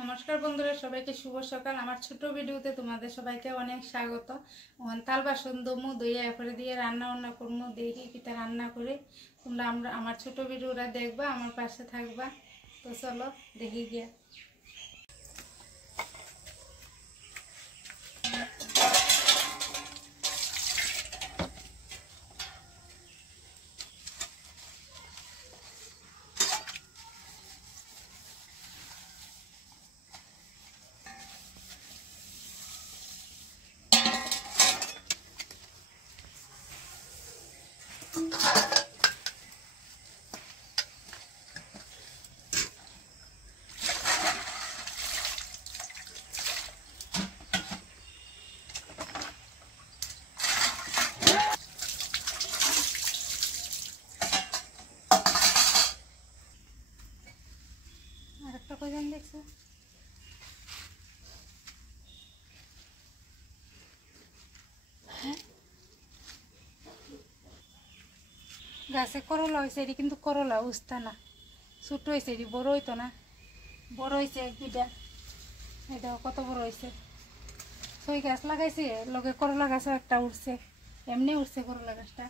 নমস্কার বন্ধুরা, সবাইকে শুভ সকাল। আমার ছোট ভিডিওতে তোমাদের সবাইকে অনেক স্বাগত। তাল বাসন দমু দইয়া এরপরে দিয়ে রান্না করবো, দেখি কিটা রান্না করে তোমরা আমার ছোট ভিডিওটা দেখবা, আমার পাশে থাকবা। তো চলো দেখি গিয়া। আরেকটা কজন দেখছো? গাছে করলা হয়েছে, এটি কিন্তু করলা উস্তা না, ছোট হয়েছে, এটি বড় হইতো না, বড় হয়েছে এক দুইটা। এটা কত বড় হয়েছে। ছই গাছ লাগাইছে, লগে করলা গাছও একটা উঠছে, এমনি উঠছে করলা গাছটা।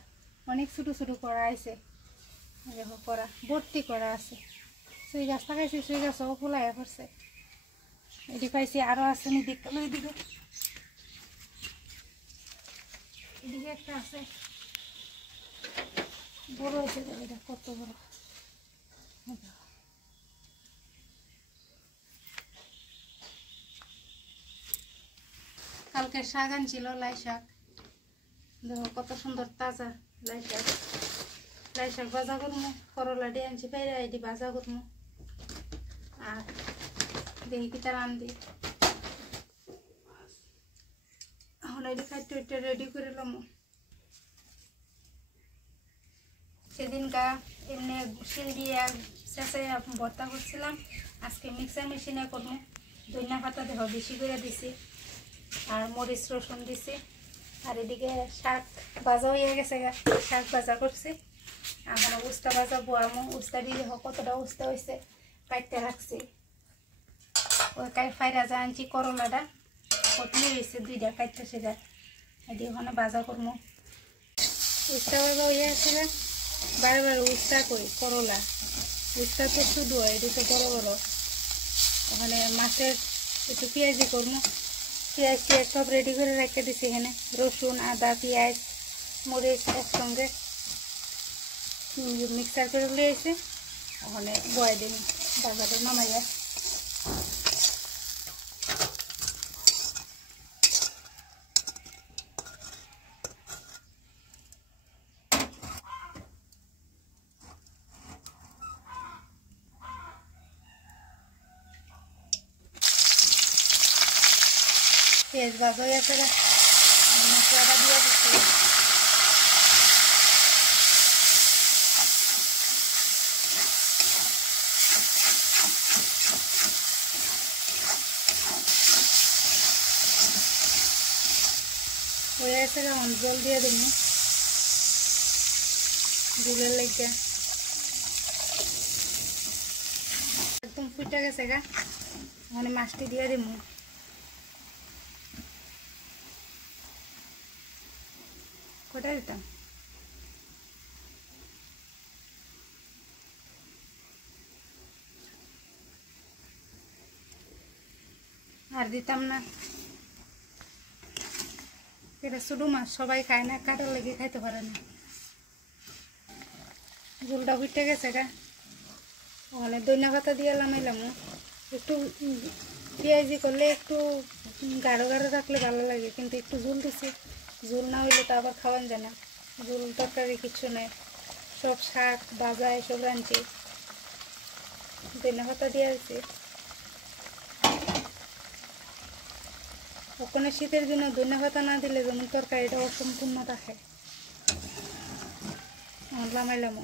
অনেক ছোটো ছোটো করা আছে, দেখো করা ভর্তি করা আছে। ছই গাছ লাগাইছে, ছই গাছও ফুলাইয়া পড়ছে। এটি পাইছি আরও আছে নি, দেখলো এদিকে, এদিকে একটা আছে, বড় হয়েছে। এটা কত বড়! কালকে শাক আনছিল, লাই শাক, দেখো কত সুন্দর তাজা লাই শাক। লাই শাক ভাজা করবো, করলা দিয়ে আনছি বাইরে, এটি ভাজা করবো। আর দেখি কিটা রান্ধি। এখন এটি খাইতে রেডি করে লম। সেদিনকা এমনি শিল দিয়ে শেষে ভর্তা করছিলাম, আজকে মিক্সার মেশিনে করবো। ধনিয়া পাতা দেখো বেশি করে দিছি, আর মরিচ রসুন দিছি। আর এদিকে শাক ভাজা হয়ে গেছে, শাক ভাজা করছি। এখন উস্তা ভাজা বোয়ামো, উস্তা দিয়ে দেখো কতটা উস্তা হয়েছে, কাটতে রাখছি। ওই ফাই রাজা আনছি করলাটা, কতলি হয়েছে দুইটা কাটতে, সেটা এটি ওখানে ভাজা করবো। উস্তা ভাজা হয়ে আছে, বারে বারে উস্তা করি করলা। উস্তা তো শুধু হয়, এটি তো বড় বড়। ওখানে মাছের একটু পেঁয়াজি করবো, পেঁয়াজ সব রেডি করে রেখে দিছি। এখানে রসুন, আদা, পেঁয়াজ, মরিচ একসঙ্গে মিক্সার করে লিয়েছে। ওখানে বয়ে দিন বাজারে নামাইয়া। পেঁয়াজ ভাজা হয়ে গেছে, মশলাটা দিয়ে দিচ্ছি। হয়ে গেছে, এখন জল দিয়ে দিন, জলের লেগে একদম ফুটে গেছে গা। মানে মাছটি দিয়ে দিব। কোথায় দিতাম? আর দিতাম না, এটা ছোটো মাছ, সবাই খায় না, কাটার লেগে খাইতে পারে না। ঝোলটা ফুটে গেছে গা। ওখানে ধনিয়া পাতা দিয়ে নামাইলাম। একটু পেঁয়াজি করলে একটু গাঢ় গাঢ় রাখলে ভালো লাগে, কিন্তু একটু ঝোল দিছি। ঝোল না হইলে তো আবার খাওয়ান যায় না। ঝোল তরকারি কিচ্ছু নেই, সব শাক ভাজা এসব রাঁধছি, ধনিয়া পাতা দিয়ে দিছি। ওখানে শীতের দিনে ধনিয়া পাতা না দিলে যেমন তরকারিটা অসম্পূর্ণ থাকে। নামাইলাম।